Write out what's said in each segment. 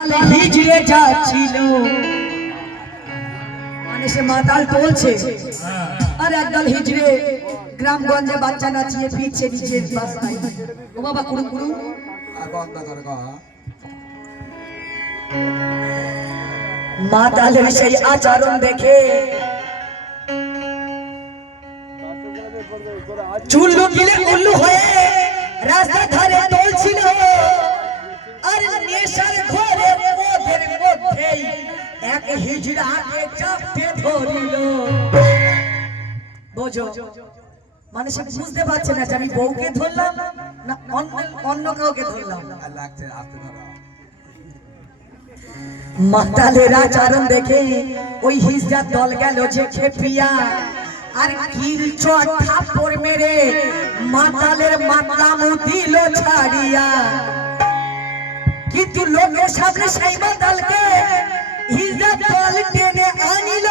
হিজড়ে যাচ্ছিল মানে সে মাতাল তোলছে আর একদল হিজড়ে গ্রামগঞ্জে বাচ্চা নাচিয়ে ফিরছে নিজের বাসায়। ও বাবা কুড়ু কুড়ু মাতালের সেই আচরণ দেখে চুল্লু গিলে উল্লু হয়ে রাস্তা ধারে তোলছিল আর নেশার ঘরে মদের মধ্যেই এক হিজড়াকে চাপতে ধরিল। বোঝো মানে সে বুঝতে পারছে না যে আমি বউকে ধরলাম না অন্য কাউকে ধরলাম। মাতালের আচরণ দেখে ওই হিজড়ার দল গেল যে খেপিয়া আর কিল চট থাপ্পড় মেরে মাতালের মাতলামু দিল ছাড়িয়া। কিন্তু লোকের সামনে সেই মাতালকে হিজড়া দল টেনে আনিল,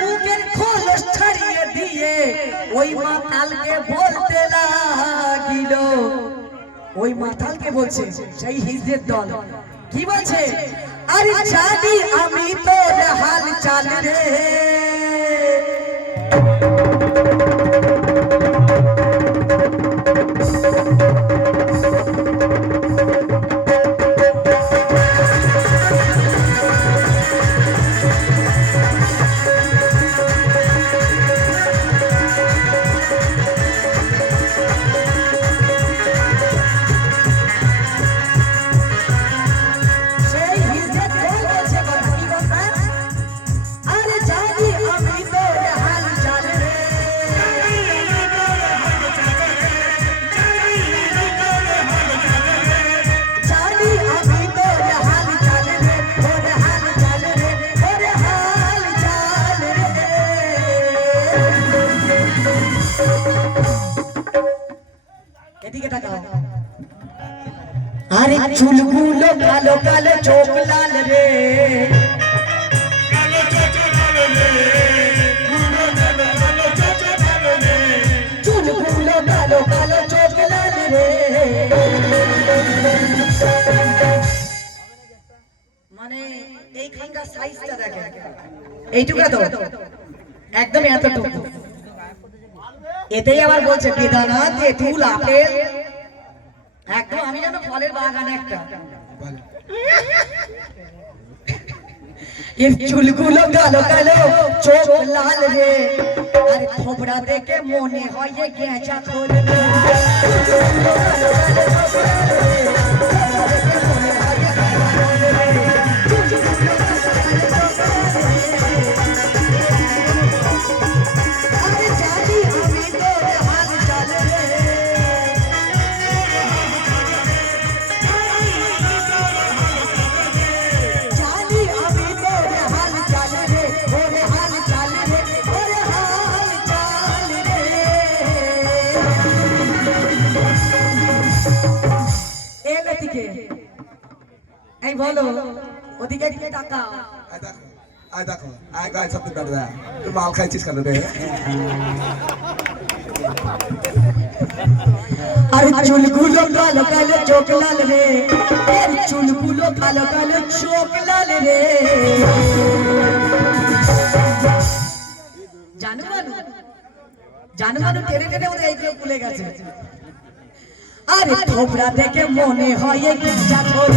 মুখের খোলস ছাড়িয়ে দিয়ে ওই মাতালকে বলতে লাগিল। ওই মাতালকে বলছে সেই হিজড়ের দল কি বলছে, আরে জানি আমি তোর হাল চাল রে। আরে চুলগুলো কালো কালো চোখ লাল রে, চুলগুলো কালো কালো চোখ লাল রে। মানে এইখানকার সাইজটা দেখেন, এইটুকু তো একদম এতটুকু। এতেই আবার বলছে বেদানাথ তেঁতুল আপেল একদম আমি যেন ফলের বাগানে একটা। এর চুলগুলো কালো কালো চোখ লাল রে, আর থোবড়া দেখে মনে হয় যে গেঁচা খোল। এই বলো ওদিকে দিকে টাকা আয় দেখো আয় গায় সব কাট দে, তুই মাল খাইছিস কেন রে? আরে চুলগুলো কালো কালো চোখ লাল রে, এর চুলগুলো কালো কালো চোখ লাল রে। জানো জানো টেনে টেনে ওদের এইগুলো ভুলে গেছে। আরে থোবড়া দেখে মনে হয় গেঁচা খোল।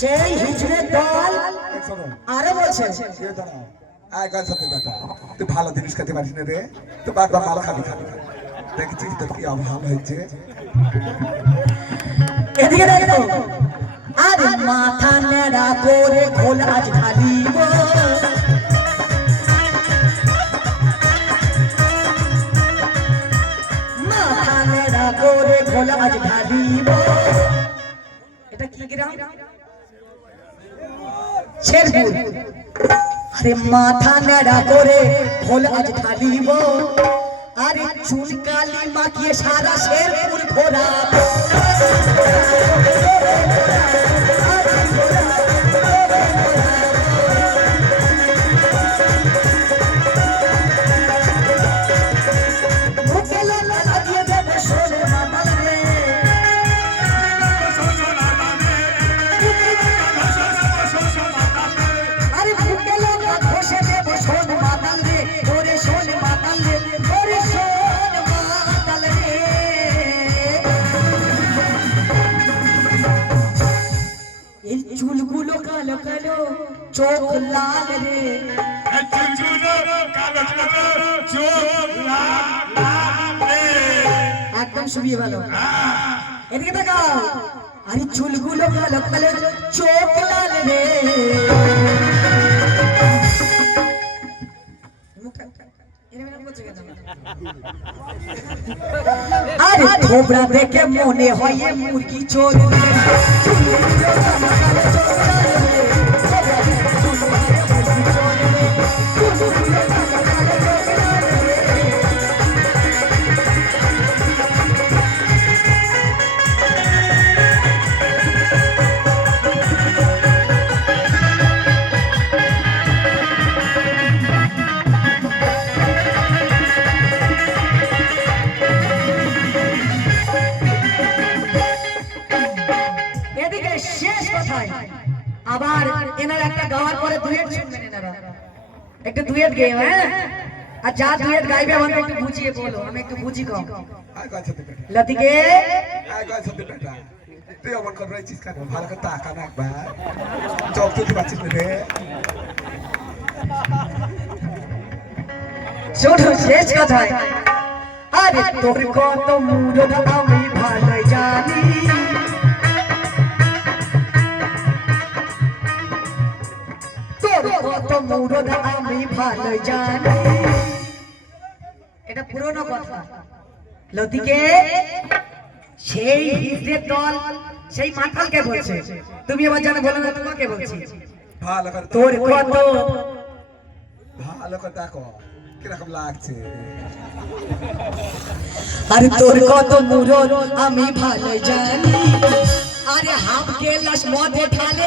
সেই হিজড়ের দল আরে বলছে তুই ভালো জিনিস খেতে পারিস না রে, তুই বারবার মাল খাবি খাবি খাবি। দেখছিস তোর কি অভাব হয়েছে এদিকে দেখো আরে মাথা নেড়া করে খোল আজ ঢালিব মাথা নেড়া করে খোল আজ ঢালিব এটা কি গ্রাম শেরপুর আরে মাথা নেড়া করে খোল আজ ঢালিব আরে চুল কালি মাখিয়ে সারা শেরপুর ঘোরাবো চুলগুলো কালো কালো চোখ লাল রে একদম শুনিয়ে ভালো এদিকে দেখাও আরে চুলগুলো কালো কালো চোখ লাল রে আরে থোবড়া দেখে মনে হয় মুরগি চোর আবার এনারা একটা গাওয়ার পরে ডুয়েট শুনবেন এনারা একটা ডুয়েট গেয়ে হ্যাঁ আর যা ডুয়েট গাইবে আমাকে একটু বুঝিয়ে বলো আমি একটু বুঝি কম আয় গায় সাথে বেটা লতিকে আয় গায় সাথে বেটা তুই অমন করে রয়েছিস কেন ভালো করে তাকা না একবার চোখ তুলতে পারছিস না রে শোনো শেষ কথা আরে তোর কত মুরদ আমি ভালো জানি কত মুরদ আমি ভালো জানি এটা পুরনো কথা লতিকে সেই হিজড়ের দল সেই মাতালকে বলছে তুমি এবার জানো বলো না তোমাকে বলছি ভালো করে তোর কত ভালো করে দেখো কিরকম লাগছে আরে তোর কত মুরদ আমি ভালো জানি আরে হাফ গ্লাস মদে ঢালে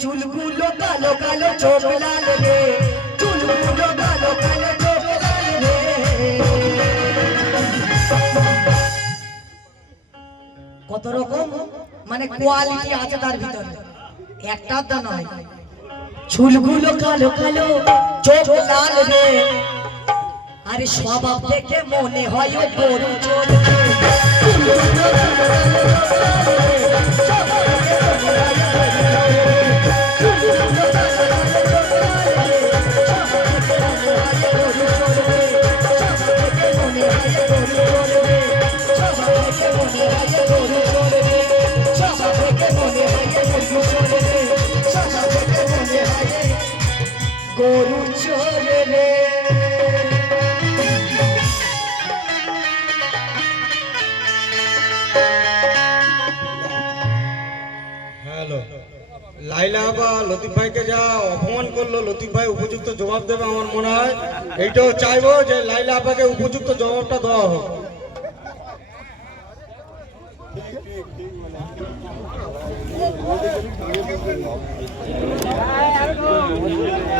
চুলগুলো কালো কালো চোখ লাল রে চুলগুলো কালো কালো চোখ লাল রে কত রকম মানে কোয়ালিটি আছে তার ভিতরে একটা তো নয় চুলগুলো কালো কালো চোখ লাল রে আরে স্বভাব থেকে মনে হয় ও গরু চোর গরু চোর রে হ্যালো লাইলা বা লতিফ ভাইকে যা অপমান করলো লতিফ ভাই উপযুক্ত জবাব দেবে আমার মনে হয় এইটাও চাইবো যে লাইলা আপাকে উপযুক্ত জবাবটা দেওয়া হোক